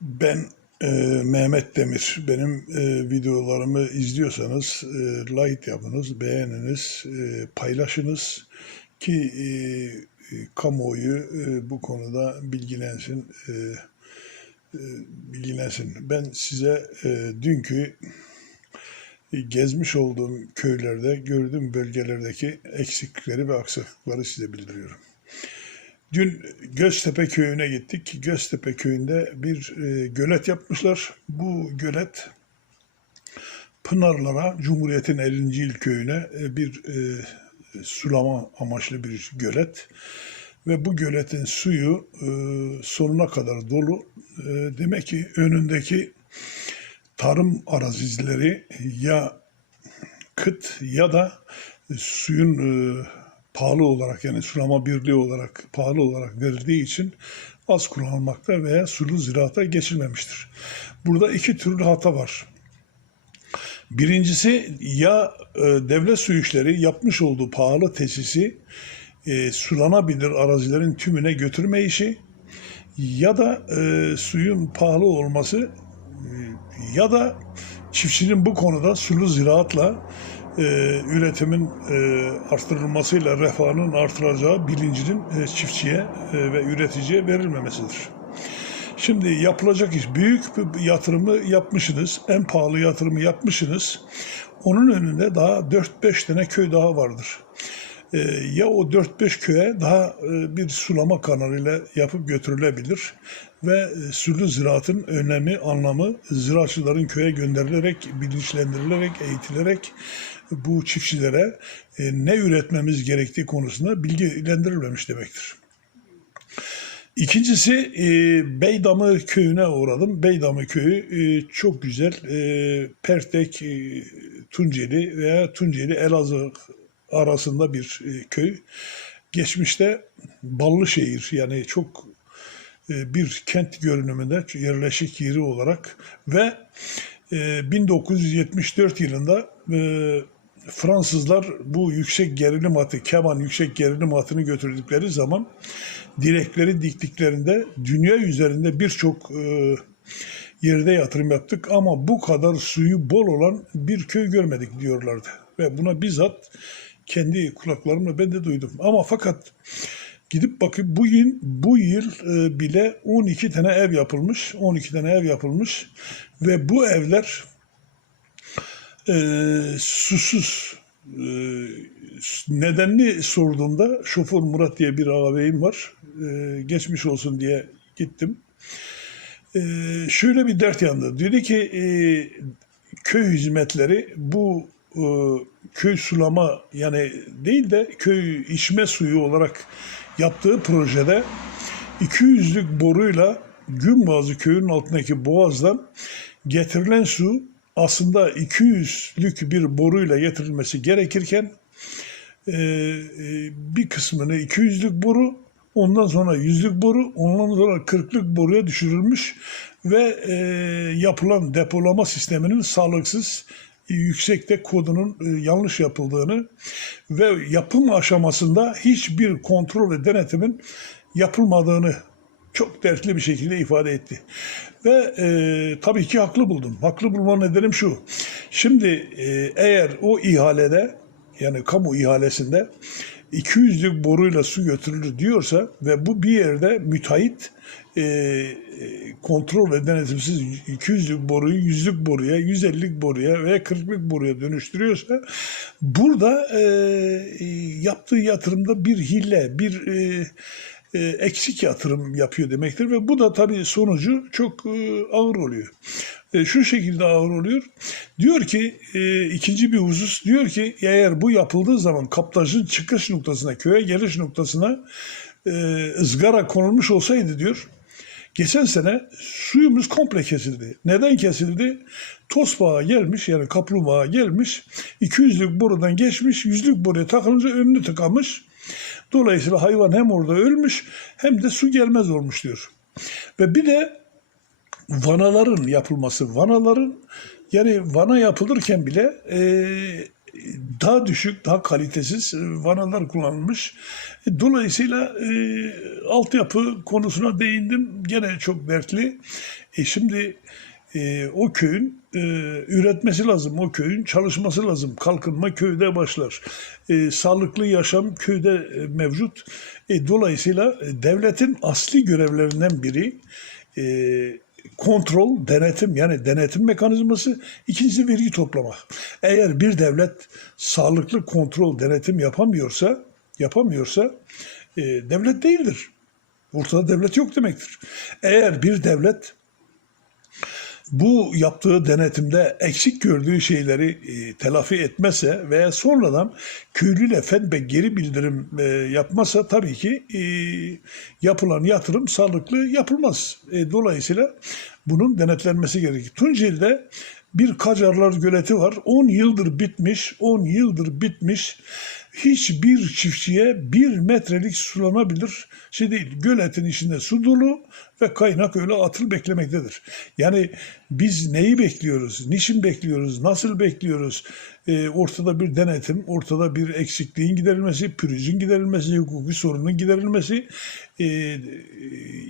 Ben e, Mehmet Demir. Benim e, videolarımı izliyorsanız e, like yapınız, beğeniniz, e, paylaşınız ki e, e, kamuoyu e, bu konuda bilgilensin. e, e. Ben size e, dünkü gezmiş olduğum köylerde gördüğüm bölgelerdeki eksiklikleri ve aksaklıkları size bildiriyorum. Dün Göztepe köyüne gittik. Göztepe köyünde bir e, gölet yapmışlar. Bu gölet Pınarlara, Cumhuriyet'in 50. yıl köyüne e, bir e, sulama amaçlı bir gölet. Ve bu göletin suyu e, sonuna kadar dolu. E, demek ki önündeki tarım arazileri ya kıt ya da suyun e, pahalı olarak yani sulama birliği olarak pahalı olarak verildiği için az kullanılmakta veya sulu ziraata geçilmemiştir. Burada iki türlü hata var. Birincisi ya e, devlet su işleri yapmış olduğu pahalı tesisi e, sulanabilir arazilerin tümüne götürme işi ya da e, suyun pahalı olması e, ya da çiftçinin bu konuda sulu ziraatla e, üretimin e, artırılmasıyla refahının artıracağı bilincinin e, çiftçiye e, ve üreticiye verilmemesidir. Şimdi yapılacak iş büyük bir yatırımı yapmışsınız. En pahalı yatırımı yapmışsınız. Onun önünde daha 4-5 tane köy daha vardır. Ee, ya o 4-5 köye daha e, bir sulama kanalıyla yapıp götürülebilir ve e, ziraatın önemi, anlamı ziraatçıların köye gönderilerek, bilinçlendirilerek, eğitilerek bu çiftçilere e, ne üretmemiz gerektiği konusunda bilgilendirilmemiş demektir. İkincisi e, Beydamı köyüne uğradım. Beydamı köyü e, çok güzel. E, Pertek, e, Tunceli veya Tunceli Elazığ arasında bir e, köy. Geçmişte Ballışehir yani çok e, bir kent görünümünde yerleşik yeri olarak ve e, 1974 yılında e, Fransızlar bu yüksek gerilim hatı, keman yüksek gerilim hatını götürdükleri zaman direkleri diktiklerinde dünya üzerinde birçok e, yerde yatırım yaptık ama bu kadar suyu bol olan bir köy görmedik diyorlardı. Ve buna bizzat kendi kulaklarımla ben de duydum. Ama fakat gidip bakıp bu yıl e, bile 12 tane ev yapılmış. 12 tane ev yapılmış ve bu evler e, susuz e, nedenini sorduğumda şoför Murat diye bir ağabeyim var. E, geçmiş olsun diye gittim. E, şöyle bir dert yandı. Dedi ki e, köy hizmetleri bu e, köy sulama yani değil de köy içme suyu olarak yaptığı projede 200'lük boruyla Günbazı köyünün altındaki boğazdan getirilen su aslında 200'lük bir boruyla getirilmesi gerekirken e, e, bir kısmını 200'lük boru ondan sonra 100'lük boru ondan sonra 40'lık boruya düşürülmüş ve e, yapılan depolama sisteminin sağlıksız yüksekte kodunun yanlış yapıldığını ve yapım aşamasında hiçbir kontrol ve denetimin yapılmadığını çok dertli bir şekilde ifade etti. Ve e, tabii ki haklı buldum. Haklı bulma nedenim şu. Şimdi e, eğer o ihalede yani kamu ihalesinde 200'lük boruyla su götürülür diyorsa ve bu bir yerde müteahhit e, e, kontrol ve denetimsiz 200'lük boruyu 100'lük boruya, 150'lik boruya veya 40'lık boruya dönüştürüyorsa burada e, yaptığı yatırımda bir hile, bir e, e, eksik yatırım yapıyor demektir ve bu da tabii sonucu çok e, ağır oluyor. E, şu şekilde ağır oluyor. Diyor ki e, ikinci bir husus diyor ki eğer bu yapıldığı zaman kaptajın çıkış noktasına, köye geliş noktasına ızgara konulmuş olsaydı diyor Geçen sene suyumuz komple kesildi. Neden kesildi? Tosbağa gelmiş yani kaplumbağa gelmiş. 200'lük borudan geçmiş. 100'lük boruya takılınca önünü tıkamış. Dolayısıyla hayvan hem orada ölmüş hem de su gelmez olmuş diyor. Ve bir de vanaların yapılması. Vanaların yani vana yapılırken bile e, daha düşük, daha kalitesiz vanalar kullanılmış. E, Dolayısıyla e, altyapı konusuna değindim. Gene çok dertli. E, şimdi e, o köyün e, üretmesi lazım, o köyün çalışması lazım. Kalkınma köyde başlar. E, sağlıklı yaşam köyde e, mevcut. E, dolayısıyla e, devletin asli görevlerinden biri e, kontrol, denetim yani denetim mekanizması, ikincisi vergi toplamak. Eğer bir devlet sağlıklı kontrol, denetim yapamıyorsa, yapamıyorsa e, devlet değildir. Ortada devlet yok demektir. Eğer bir devlet bu yaptığı denetimde eksik gördüğü şeyleri e, telafi etmezse veya sonradan köylüyle feedback geri bildirim e, yapmazsa tabii ki e, yapılan yatırım sağlıklı yapılmaz. E, dolayısıyla bunun denetlenmesi gerekir. Tunceli'de bir Kacarlar göleti var. 10 yıldır bitmiş, 10 yıldır bitmiş. Hiçbir çiftçiye bir metrelik sulanabilir şey değil. Göletin içinde su dolu ve kaynak öyle atıl beklemektedir. Yani biz neyi bekliyoruz, niçin bekliyoruz, nasıl bekliyoruz? Ee, ortada bir denetim, ortada bir eksikliğin giderilmesi, pürüzün giderilmesi, hukuki sorunun giderilmesi, e,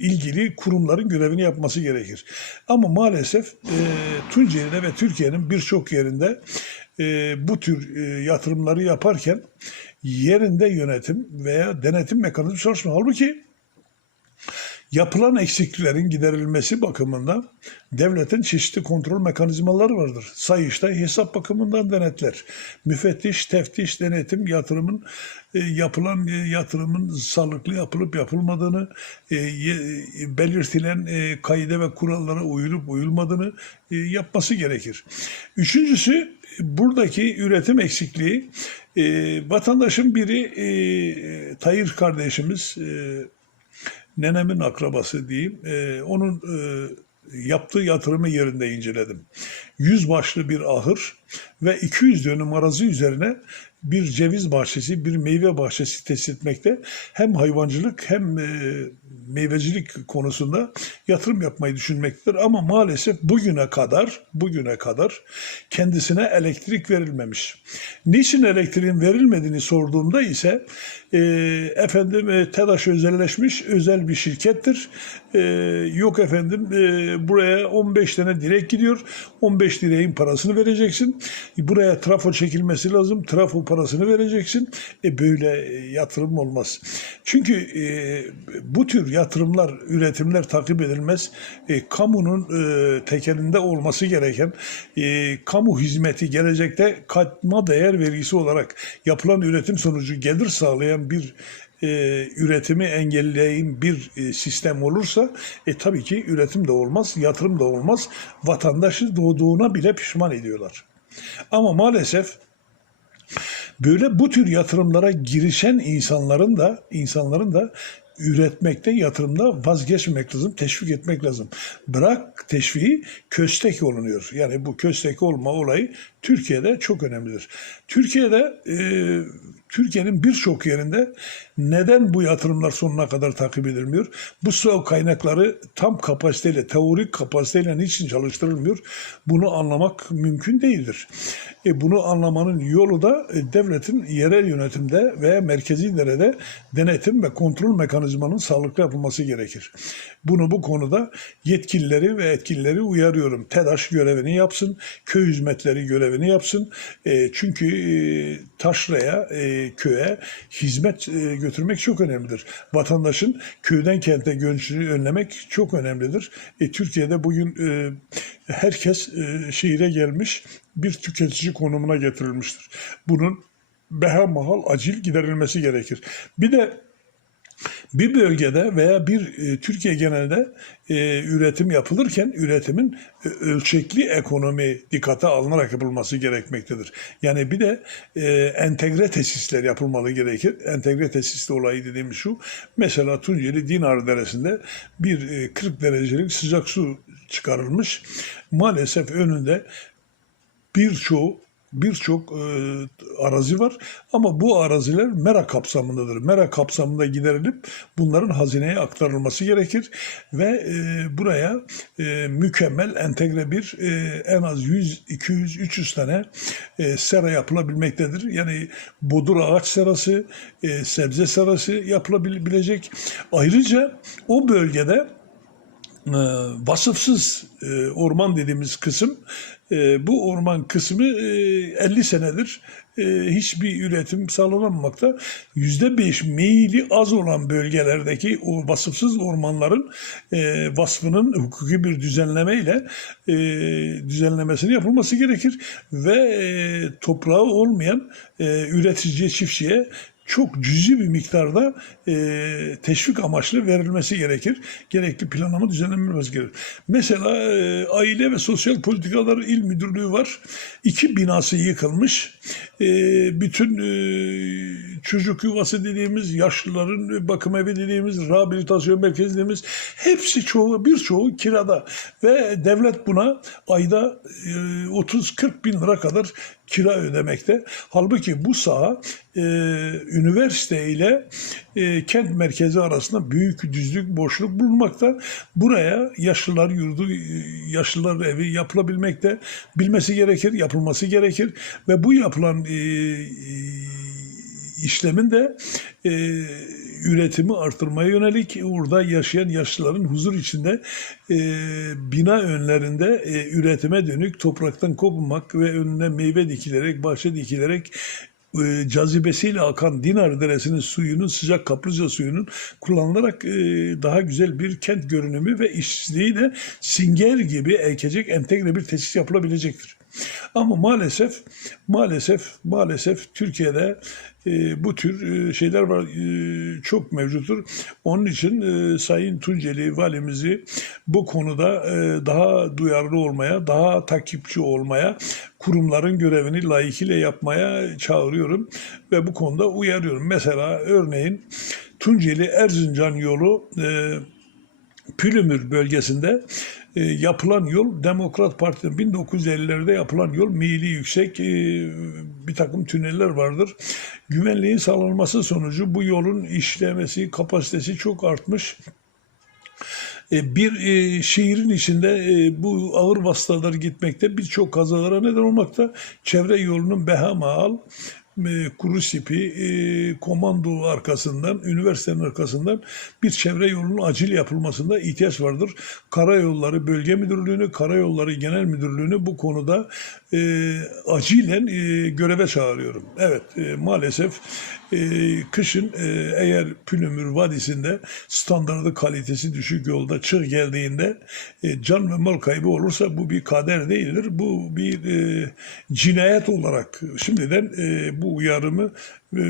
ilgili kurumların görevini yapması gerekir. Ama maalesef e, Tunceli'de ve Türkiye'nin birçok yerinde e, bu tür e, yatırımları yaparken yerinde yönetim veya denetim mekanizması çalışmıyor. Halbuki yapılan eksikliklerin giderilmesi bakımından devletin çeşitli kontrol mekanizmaları vardır. Sayıştay hesap bakımından denetler. Müfettiş, teftiş, denetim yatırımın e, yapılan e, yatırımın sağlıklı yapılıp yapılmadığını, e, ye- belirtilen e, kaide ve kurallara uyulup uyulmadığını e, yapması gerekir. Üçüncüsü buradaki üretim eksikliği e, vatandaşın biri e, Tayyip kardeşimiz e, nenemin akrabası diyeyim. E, onun e, yaptığı yatırımı yerinde inceledim. Yüz başlı bir ahır ve 200 dönüm arazi üzerine bir ceviz bahçesi, bir meyve bahçesi tesis etmekte. Hem hayvancılık hem e, meyvecilik konusunda yatırım yapmayı düşünmektedir. Ama maalesef bugüne kadar, bugüne kadar kendisine elektrik verilmemiş. Niçin elektriğin verilmediğini sorduğumda ise e, efendim e, TEDAŞ özelleşmiş özel bir şirkettir. E, yok efendim buraya 15 tane direk gidiyor. 15 direğin parasını vereceksin. Buraya trafo çekilmesi lazım. Trafo parasını vereceksin. E böyle e, yatırım olmaz. Çünkü e, bu tür yatırımlar, üretimler takip edilmez. E, kamunun e, tekelinde olması gereken e, kamu hizmeti gelecekte katma değer vergisi olarak yapılan üretim sonucu gelir sağlayan bir e, üretimi engelleyen bir e, sistem olursa e, tabii ki üretim de olmaz, yatırım da olmaz. Vatandaşı doğduğuna bile pişman ediyorlar. Ama maalesef böyle bu tür yatırımlara girişen insanların da insanların da üretmekte, yatırımda vazgeçmemek lazım, teşvik etmek lazım. Bırak teşviği köstek olunuyor. Yani bu köstek olma olayı Türkiye'de çok önemlidir. Türkiye'de e, Türkiye'nin birçok yerinde neden bu yatırımlar sonuna kadar takip edilmiyor? Bu su kaynakları tam kapasiteyle, teorik kapasiteyle niçin çalıştırılmıyor? Bunu anlamak mümkün değildir. E, bunu anlamanın yolu da e, devletin yerel yönetimde veya merkezi derede denetim ve kontrol mekanizmanın sağlıklı yapılması gerekir. Bunu bu konuda yetkilileri ve etkilileri uyarıyorum. TEDAŞ görevini yapsın, köy hizmetleri görevini yapsın. E, çünkü e, taşraya, e, köye hizmet e, götürmek çok önemlidir. Vatandaşın köyden kente göçünü önlemek çok önemlidir. E, Türkiye'de bugün e, herkes e, şehire gelmiş bir tüketici konumuna getirilmiştir. Bunun behemahal acil giderilmesi gerekir. Bir de bir bölgede veya bir e, Türkiye genelinde e, üretim yapılırken üretimin e, ölçekli ekonomi dikkate alınarak yapılması gerekmektedir. Yani bir de e, entegre tesisler yapılmalı gerekir. Entegre tesisli olayı dediğimiz şu. Mesela Tunceli Dinar Deresi'nde bir e, 40 derecelik sıcak su çıkarılmış. Maalesef önünde birçoğu birçok e, arazi var ama bu araziler mera kapsamındadır. Mera kapsamında giderilip bunların hazineye aktarılması gerekir ve e, buraya e, mükemmel entegre bir e, en az 100, 200, 300 tane e, sera yapılabilmektedir. Yani bodur ağaç serası, e, sebze serası yapılabilecek. Ayrıca o bölgede vasıfsız e, orman dediğimiz kısım e, bu orman kısmı e, 50 senedir e, hiçbir üretim sağlanamamakta. %5 meyili az olan bölgelerdeki o vasıfsız ormanların vasfının hukuki bir düzenlemeyle düzenlemesini yapılması gerekir ve toprağı olmayan üreticiye, çiftçiye çok cüzi bir miktarda e, teşvik amaçlı verilmesi gerekir. Gerekli planlama düzenlenmesi gerekir. Mesela e, Aile ve Sosyal Politikalar İl Müdürlüğü var. İki binası yıkılmış. E, bütün e, çocuk yuvası dediğimiz, yaşlıların bakım evi dediğimiz, rehabilitasyon merkezi dediğimiz hepsi çoğu, birçoğu kirada. Ve devlet buna ayda e, 30-40 bin lira kadar kira ödemekte. Halbuki bu saha e, üniversite ile e, kent merkezi arasında büyük düzlük boşluk bulunmakta. Buraya yaşlılar yurdu, e, yaşlılar evi yapılabilmekte. Bilmesi gerekir, yapılması gerekir ve bu yapılan e, e, işlemin de e, üretimi artırmaya yönelik orada yaşayan yaşlıların huzur içinde e, bina önlerinde e, üretime dönük topraktan kopmak ve önüne meyve dikilerek, bahçe dikilerek e, cazibesiyle akan Dinar Deresi'nin suyunun, sıcak kaplıca suyunun kullanılarak e, daha güzel bir kent görünümü ve işsizliği de singer gibi ekecek entegre bir tesis yapılabilecektir. Ama maalesef, maalesef, maalesef Türkiye'de e, bu tür e, şeyler var, e, çok mevcuttur. Onun için e, Sayın Tunceli valimizi bu konuda e, daha duyarlı olmaya, daha takipçi olmaya, kurumların görevini layıkıyla yapmaya çağırıyorum ve bu konuda uyarıyorum. Mesela örneğin Tunceli Erzincan yolu e, Pülümür bölgesinde e, yapılan yol Demokrat Parti'nin 1950'lerde yapılan yol meyili yüksek e, bir takım tüneller vardır. Güvenliğin sağlanması sonucu bu yolun işlemesi kapasitesi çok artmış. E, bir e, şehrin içinde e, bu ağır vasıtalar gitmekte birçok kazalara neden olmakta. Çevre yolunun Behamal, e, Kurusipi, e, komando arkasından, üniversitenin arkasından bir çevre yolunun acil yapılmasında ihtiyaç vardır. Karayolları Bölge Müdürlüğü'nü, Karayolları Genel Müdürlüğü'nü bu konuda e, acilen e, göreve çağırıyorum. Evet, maalesef kışın eğer Pülümür Vadisi'nde standardı kalitesi düşük yolda çığ geldiğinde can ve mal kaybı olursa bu bir kader değildir. Bu bir cinayet olarak şimdiden e, bu uyarımı e,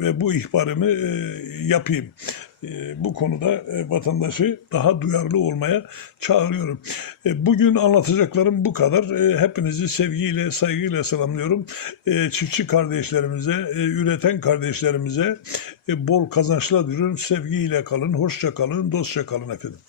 ve bu ihbarımı e, yapayım. E, bu konuda vatandaşı daha duyarlı olmaya çağırıyorum. Bugün anlatacaklarım bu kadar. Hepinizi sevgiyle, saygıyla selamlıyorum. E, çiftçi kardeşlerimize, üreten kardeşlerimize bol kazançlar diliyorum. Sevgiyle kalın, hoşça kalın, dostça kalın efendim.